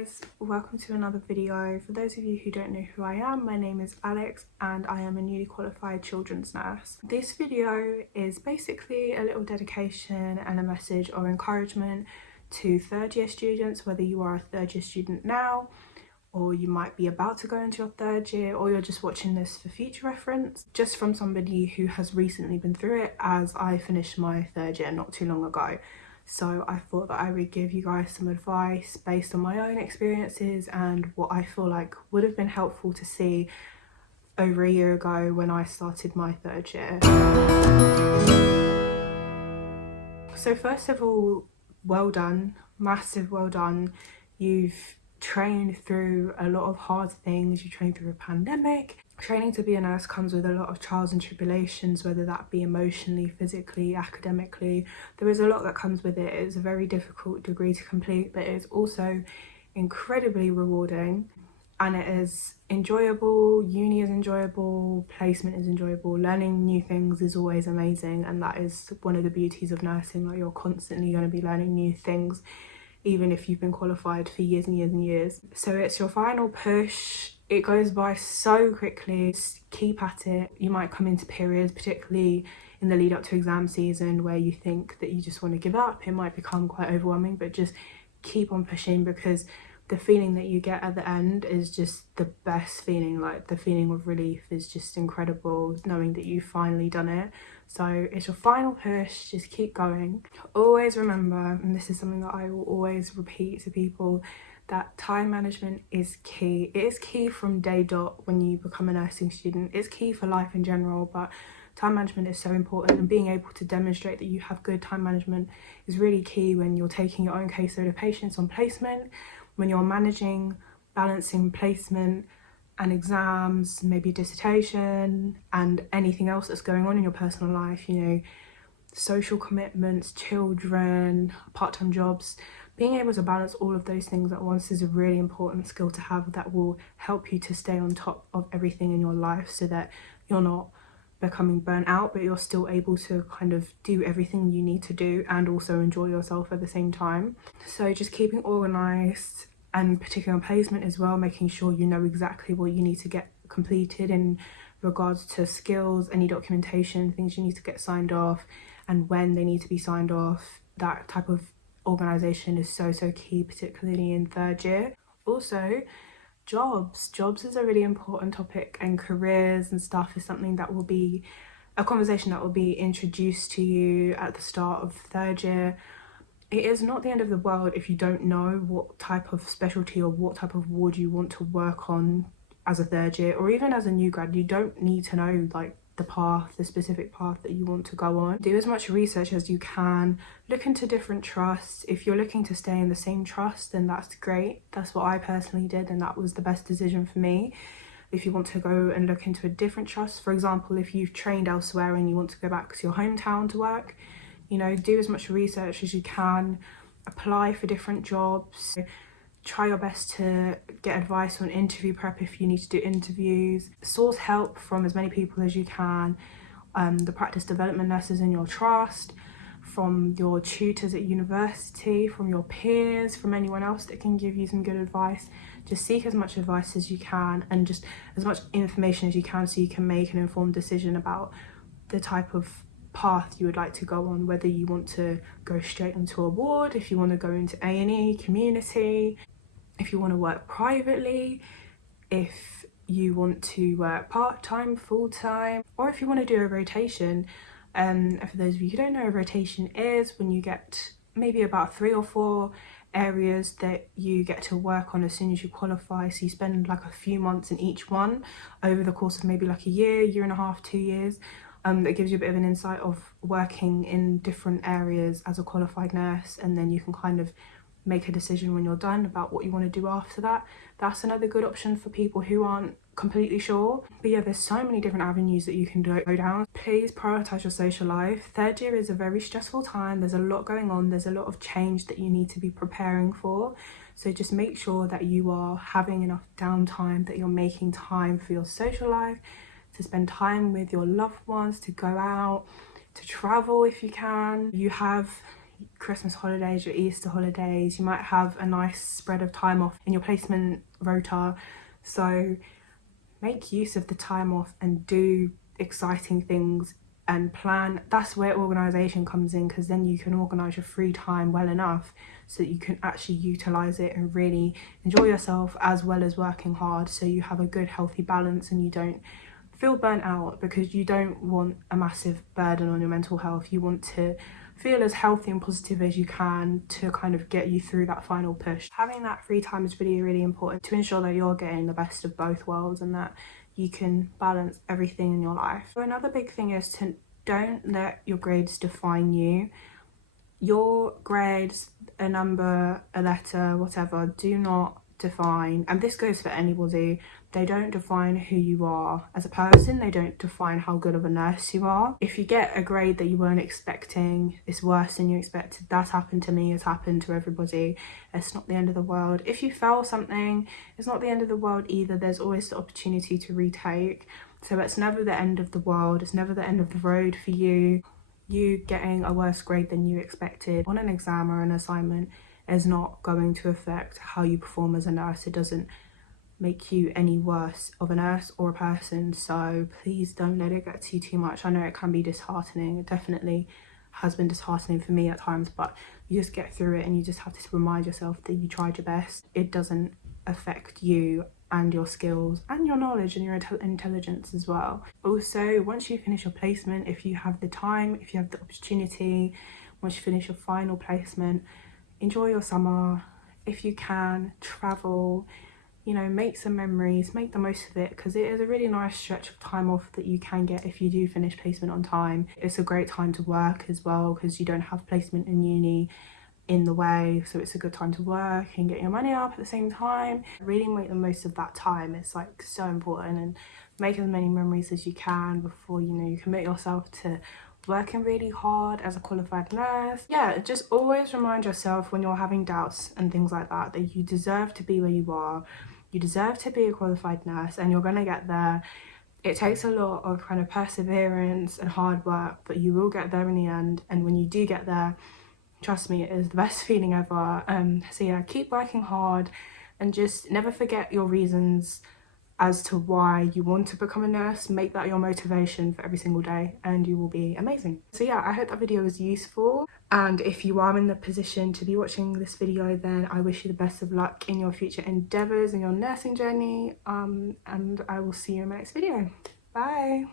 guys, welcome to another video. For those of you who don't know who I am, my name is Alex and I am a newly qualified children's nurse. This video is basically a little dedication and a message of encouragement to third year students, whether you are a third year student now or you might be about to go into your third year, or you're just watching this for future reference, just from somebody who has recently been through it, as I finished my third year not too long ago. So I thought that I would give you guys some advice based on my own experiences and what I feel like would have been helpful to see over a year ago when I started my third year. So first of all, well done, massive well done. You've trained through a lot of hard things. You trained through a pandemic. Training to be a nurse comes with a lot of trials and tribulations, whether that be emotionally, physically, academically. There is a lot that comes with it. It's a very difficult degree to complete, but it's also incredibly rewarding and it is enjoyable. Uni is enjoyable, placement is enjoyable, learning new things is always amazing, and that is one of the beauties of nursing. Like, you're constantly going to be learning new things even if you've been qualified for years and years and years. So it's your final push. It goes by so quickly. Just keep at it. You might come into periods, particularly in the lead up to exam season, where you think that you just want to give up. It might become quite overwhelming, but just keep on pushing, because the feeling that you get at the end is just the best feeling. Like, the feeling of relief is just incredible, knowing that you've finally done it. So it's your final push, just keep going. Always remember, and this is something that I will always repeat to people, that time management is key. It is key from day dot when you become a nursing student. It's key for life in general, but time management is so important, and being able to demonstrate that you have good time management is really key when you're taking your own caseload of patients on placement, when you're managing, balancing placement and exams, maybe dissertation and anything else that's going on in your personal life, you know, social commitments, children, part-time jobs. Being able to balance all of those things at once is a really important skill to have that will help you to stay on top of everything in your life, so that you're not becoming burnt out, but you're still able to kind of do everything you need to do and also enjoy yourself at the same time. So just keeping organised, and particularly on placement as well, making sure you know exactly what you need to get completed in regards to skills, any documentation, things you need to get signed off, and when they need to be signed off. That type of organisation is so key, particularly in third year. Also, jobs is a really important topic, and careers and stuff is something that will be a conversation that will be introduced to you at the start of third year. It is not the end of the world if you don't know what type of specialty or what type of ward you want to work on as a third year, or even as a new grad. You don't need to know like the specific path that you want to go on. Do as much research as you can. Look into different trusts. If you're looking to stay in the same trust, then that's great. That's what I personally did, and that was the best decision for me. If you want to go and look into a different trust, for example, if you've trained elsewhere and you want to go back to your hometown to work, you know, do as much research as you can, apply for different jobs, try your best to get advice on interview prep if you need to do interviews, source help from as many people as you can, the practice development nurses in your trust, from your tutors at university, from your peers, from anyone else that can give you some good advice. Just seek as much advice as you can and just as much information as you can, so you can make an informed decision about the type of path you would like to go on, whether you want to go straight into a ward, if you want to go into A&E, community, if you want to work privately, if you want to work part-time, full-time, or if you want to do a rotation. And for those of you who don't know, a rotation is when you get maybe about 3 or 4 areas that you get to work on as soon as you qualify. So you spend like a few months in each one over the course of maybe like a year and a half, 2 years. That gives you a bit of an insight of working in different areas as a qualified nurse, and then you can kind of make a decision when you're done about what you want to do after that. That's another good option for people who aren't completely sure. But yeah, there's so many different avenues that you can go down. Please prioritise your social life. Third year is a very stressful time. There's a lot going on. There's a lot of change that you need to be preparing for. So just make sure that you are having enough downtime, that you're making time for your social life, to spend time with your loved ones, to go out, to travel if you can. You have Christmas holidays, your Easter holidays. You might have a nice spread of time off in your placement rota. So make use of the time off and do exciting things and plan. That's where organisation comes in, because then you can organise your free time well enough so that you can actually utilise it and really enjoy yourself as well as working hard, so you have a good healthy balance and you don't feel burnt out, because you don't want a massive burden on your mental health. You want to feel as healthy and positive as you can to kind of get you through that final push. Having that free time is really, really important to ensure that you're getting the best of both worlds and that you can balance everything in your life. So another big thing is to don't let your grades define you. Your grades, a number, a letter, whatever, do not define, and this goes for anybody, they don't define who you are as a person. They don't define how good of a nurse you are. If you get a grade that you weren't expecting, it's worse than you expected. That's happened to me, it's happened to everybody. It's not the end of the world. If you fail something, it's not the end of the world either. There's always the opportunity to retake. So it's never the end of the world. It's never the end of the road for you. You getting a worse grade than you expected on an exam or an assignment is not going to affect how you perform as a nurse. It doesn't make you any worse of a nurse or a person, so please don't let it get to you too much. I know it can be disheartening. It definitely has been disheartening for me at times, but you just get through it and you just have to remind yourself that you tried your best. It doesn't affect you and your skills and your knowledge and your intelligence as well. Also, once you finish your placement, if you have the time, if you have the opportunity, once you finish your final placement, enjoy your summer. If you can, travel, you know, make some memories, make the most of it, because it is a really nice stretch of time off that you can get if you do finish placement on time. It's a great time to work as well, because you don't have placement in uni in the way, so it's a good time to work and get your money up at the same time. Really make the most of that time. It's like so important, and make as many memories as you can before, you know, you commit yourself to working really hard as a qualified nurse. Yeah, just always remind yourself when you're having doubts and things like that, that you deserve to be where you are. You deserve to be a qualified nurse, and you're gonna get there. It takes a lot of kind of perseverance and hard work, but you will get there in the end. And when you do get there, trust me, it is the best feeling ever. So yeah, keep working hard and just never forget your reasons as to why you want to become a nurse. Make that your motivation for every single day and you will be amazing. So yeah, I hope that video was useful, and if you are in the position to be watching this video, then I wish you the best of luck in your future endeavours and your nursing journey, and I will see you in my next video. Bye.